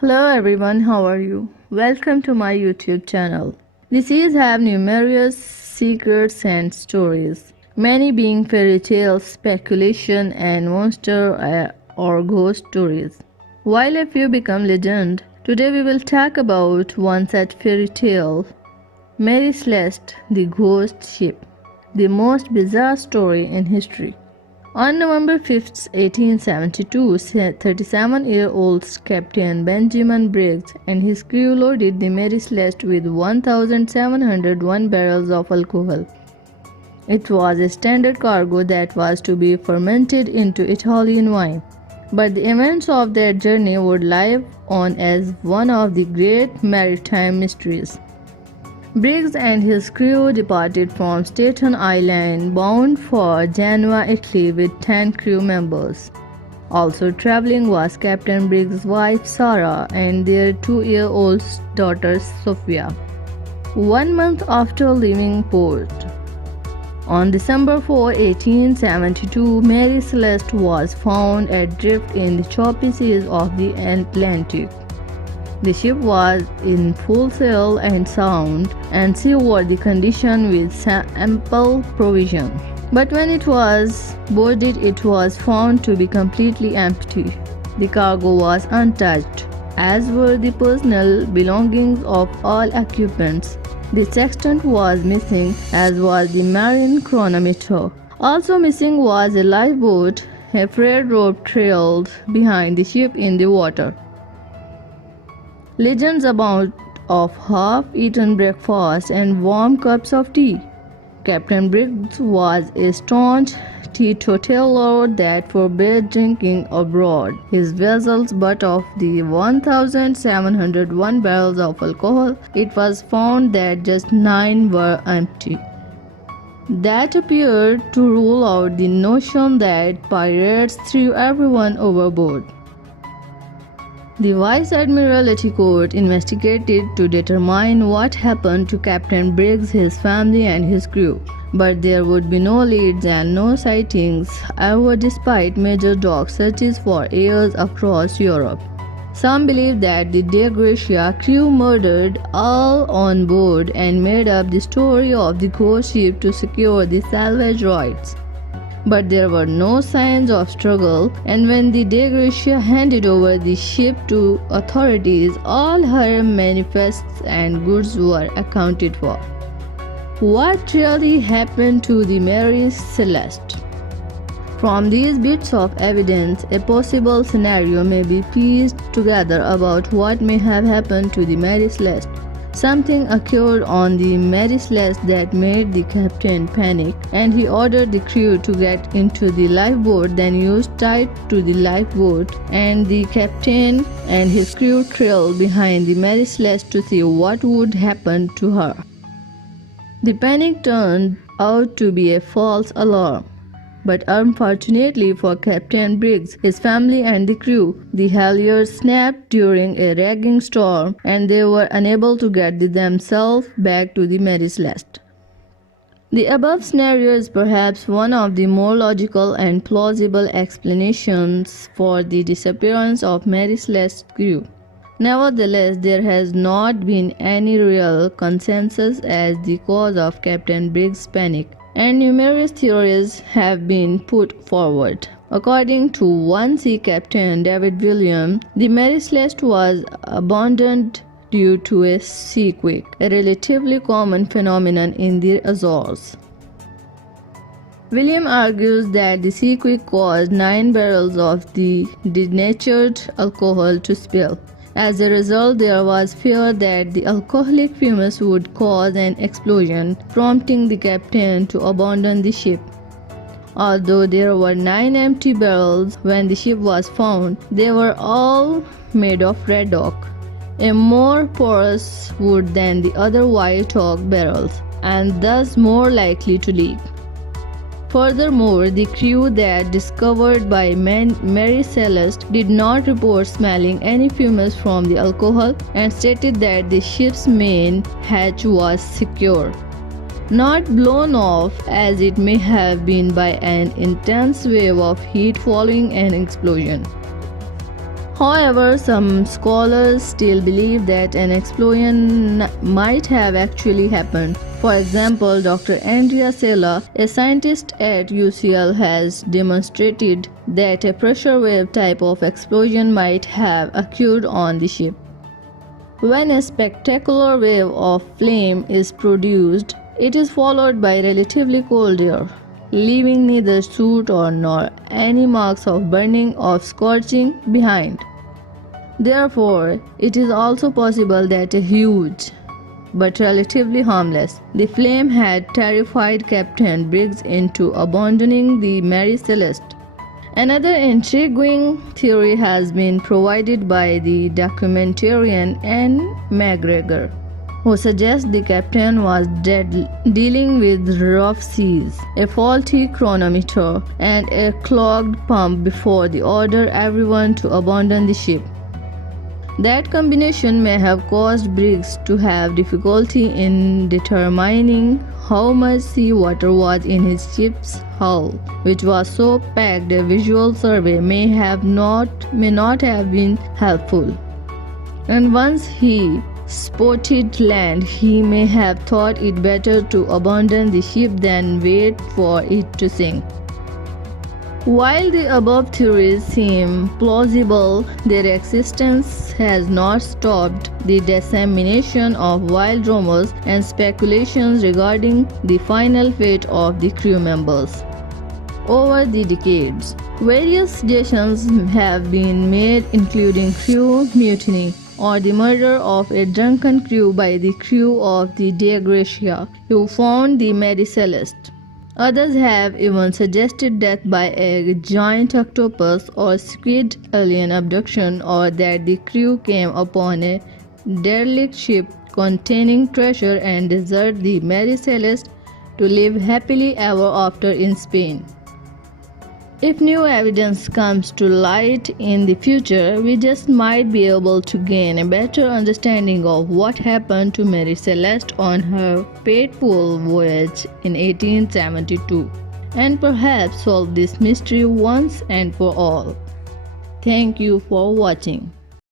Hello everyone, how are you? Welcome to my YouTube channel. The seas have numerous secrets and stories, many being fairy tales, speculation, and monster or ghost stories. While a few become legend, today we will talk about one such fairy tale, Mary Celeste, the ghost ship, the most bizarre story in history. On November 5, 1872, 37-year-old Captain Benjamin Briggs and his crew loaded the Mary Celeste with 1,701 barrels of alcohol. It was a standard cargo that was to be fermented into Italian wine, but the events of their journey would live on as one of the great maritime mysteries. Briggs and his crew departed from Staten Island bound for Genoa, Italy with 10 crew members. Also traveling was Captain Briggs' wife Sarah and their 2-year-old daughter Sophia. 1 month after leaving port, on December 4, 1872, Mary Celeste was found adrift in the choppy seas of the Atlantic. The ship was in full sail and sound and seaworthy condition with ample provision. But when it was boarded, it was found to be completely empty. The cargo was untouched, as were the personal belongings of all occupants. The sextant was missing, as was the marine chronometer. Also missing was a lifeboat. A frayed rope trailed behind the ship in the water. Legends abound of half-eaten breakfast and warm cups of tea. Captain Briggs was a staunch teetotaler that forbade drinking abroad his vessels, but of the 1,701 barrels of alcohol, it was found that just 9 were empty. That appeared to rule out the notion that pirates threw everyone overboard. The Vice Admiralty Court investigated to determine what happened to Captain Briggs, his family, and his crew, but there would be no leads and no sightings ever despite major dog searches for years across Europe. Some believe that the Glorius crew murdered all on board and made up the story of the ghost ship to secure the salvage rights. But there were no signs of struggle, and when the Glorius handed over the ship to authorities, all her manifests and goods were accounted for. What really happened to the Mary Celeste? From these bits of evidence, a possible scenario may be pieced together about what may have happened to the Mary Celeste. Something occurred on the Mary Celeste that made the captain panic, and he ordered the crew to get into the lifeboat, then used tight to the lifeboat, and the captain and his crew trailed behind the Mary Celeste to see what would happen to her. The panic turned out to be a false alarm. But unfortunately for Captain Briggs, his family, and the crew, the halyards snapped during a raging storm and they were unable to get themselves back to the Mary Celeste. The above scenario is perhaps one of the more logical and plausible explanations for the disappearance of Mary Celeste's crew. Nevertheless, there has not been any real consensus as the cause of Captain Briggs' panic, and numerous theories have been put forward. According to one sea captain, David Williams, the Mary Celeste was abandoned due to a seaquake, a relatively common phenomenon in the Azores. William argues that the seaquake caused 9 barrels of the denatured alcohol to spill. As a result, there was fear that the alcoholic fumes would cause an explosion, prompting the captain to abandon the ship. Although there were 9 empty barrels when the ship was found, they were all made of red oak, a more porous wood than the other white oak barrels, and thus more likely to leak. Furthermore, the crew that discovered by Mary Celeste did not report smelling any fumes from the alcohol and stated that the ship's main hatch was secure, not blown off as it may have been by an intense wave of heat following an explosion. However, some scholars still believe that an explosion might have actually happened. For example, Dr. Andrea Sella, a scientist at UCL, has demonstrated that a pressure wave type of explosion might have occurred on the ship. When a spectacular wave of flame is produced, it is followed by relatively cold air, leaving neither soot or nor any marks of burning or scorching behind. Therefore, it is also possible that a huge, but relatively harmless, the flame had terrified Captain Briggs into abandoning the Mary Celeste. Another intriguing theory has been provided by the documentarian Anne McGregor, who suggests the captain was dealing with rough seas, a faulty chronometer, and a clogged pump before they ordered everyone to abandon the ship. That combination may have caused Briggs to have difficulty in determining how much seawater was in his ship's hull, which was so packed a visual survey may not have been helpful. And once he spotted land, he may have thought it better to abandon the ship than wait for it to sink. While the above theories seem plausible, their existence has not stopped the dissemination of wild rumors and speculations regarding the final fate of the crew members. Over the decades, various suggestions have been made, including crew mutiny or the murder of a drunken crew by the crew of the Dea Gracia, who found the Mary Celeste. Others have even suggested death by a giant octopus or squid alien abduction, or that the crew came upon a derelict ship containing treasure and deserted the Mary Celeste to live happily ever after in Spain. If new evidence comes to light in the future, we just might be able to gain a better understanding of what happened to Mary Celeste on her fateful voyage in 1872, and perhaps solve this mystery once and for all. Thank you for watching.